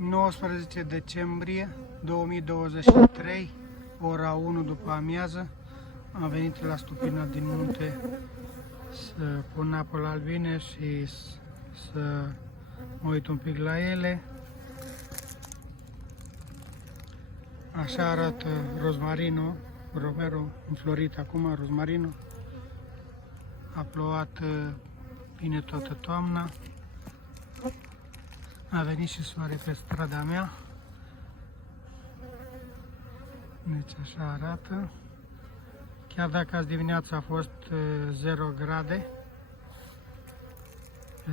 19 decembrie 2023, ora 1 după amiază, am venit la Stupina din Munte să pun apă la albine și să mă uit un pic la ele. Așa arată rozmarino, romero înflorit acum, rozmarino. A plouat bine toată toamna. A venit și soare pe strada mea. Deci așa arată. Chiar dacă azi dimineața a fost 0 grade,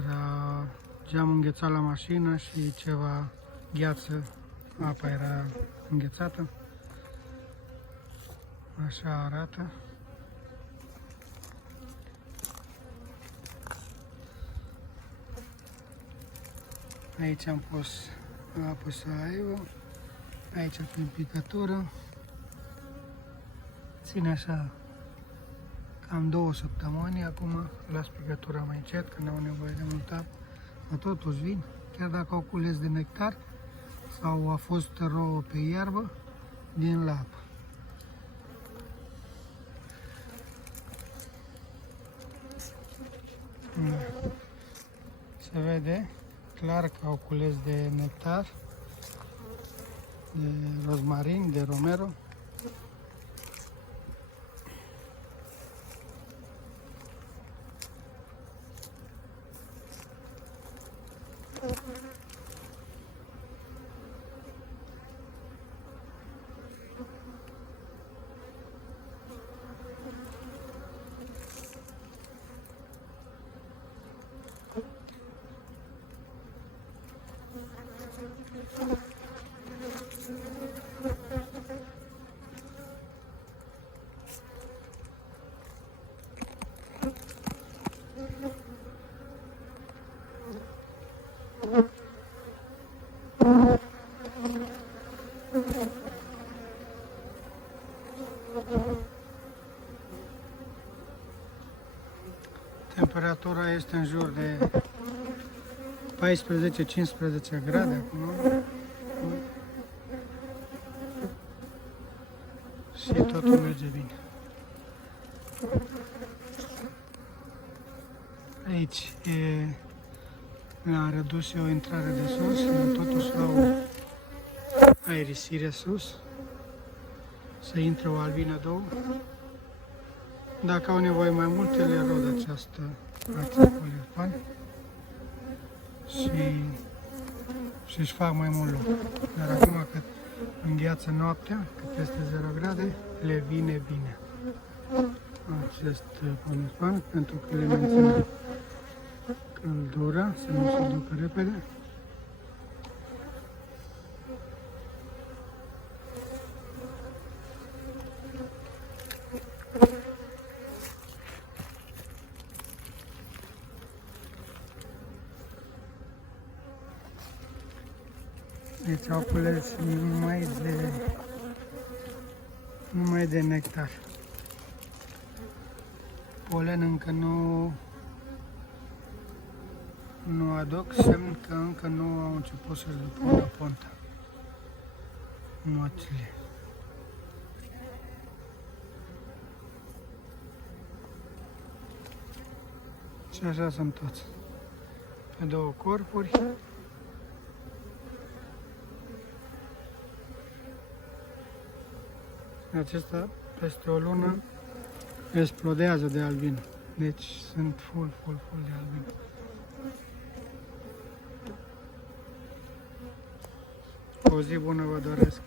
era geamul înghețat la mașină și ceva gheață, apa era înghețată. Așa arată. Aici am pus apă să aibă, aici prin picătură. Ține așa cam 2 săptămâni, acum las picătura mai încet, că n-au nevoie de mult apă. Dar totuși vin, chiar dacă au cules de nectar sau a fost rouă pe iarbă, din la apă. Da. Se vede clar că au cules de nectar, de rozmarin, de romero. Temperatura este în jur de 14-15 grade acum. Și totul merge bine. Aici a redus o intrare de sus, totuși au aerisire sus, să intre o albină, 2. Dacă au nevoie mai multe, le rod această poliuretan și își fac mai mult lucru. Dar acum că îngheață noaptea, că peste 0 grade, le vine bine acest poliuretan, pentru că le menține căldura, să nu se ducă repede. Deci au cules numai de nectar. Polen încă nu aduc, semn că încă nu au început să-și ducă ponta. Moțile. Și așa sunt toți. Pe 2 corpuri. Acesta peste o lună explodează de albine. Deci sunt full de albine. O zi bună vă doresc!